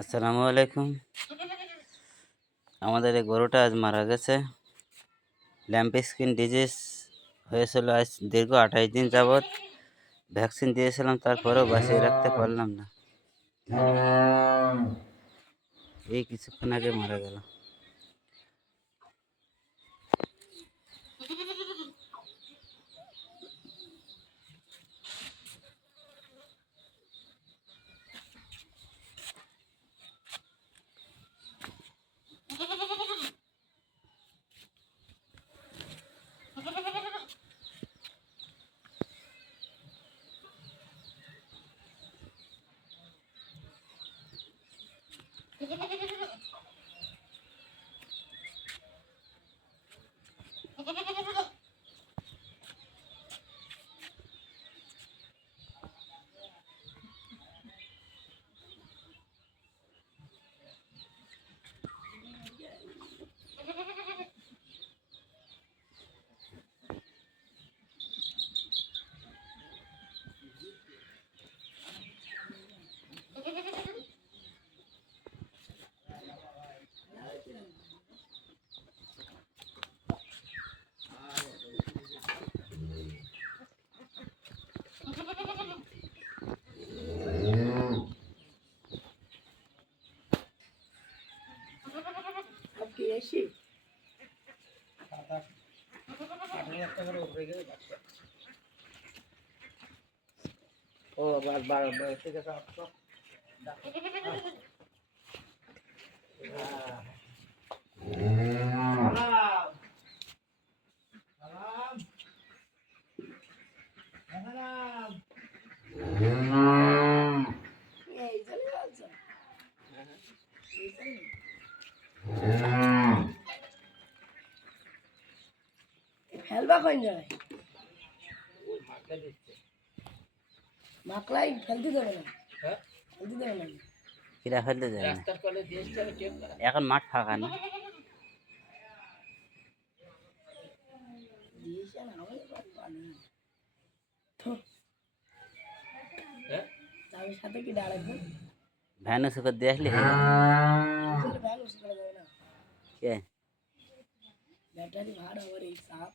আসসালামু আলাইকুম। আমাদের এই গরুটা আজ মারা গেছে। ল্যাম্প স্কিন ডিজিজ হয়েছিল আজ দীর্ঘ 28 দিন যাবৎ। ভ্যাকসিন দিয়েছিলাম, তারপরেও বাঁচিয়ে রাখতে পারলাম না। এই কিছুক্ষণ আগে মারা গেল। ও বার ঠিক আছে ফেলবা কোন জায়গায় মাকলাই ফেলতে দেবে না, ফেলতে দেবে না। কিরা ফেলতে যায় না, এখন মাঠ ফাঁকা না। তাদের সাথে কি ডাকবেন? ভ্যান উঁচু করে দিয়ে আসলে হয়ে যাবে। ভ্যান উঠে যাবে না, কে ব্যাটারি ভাড়া আমার এই সাপ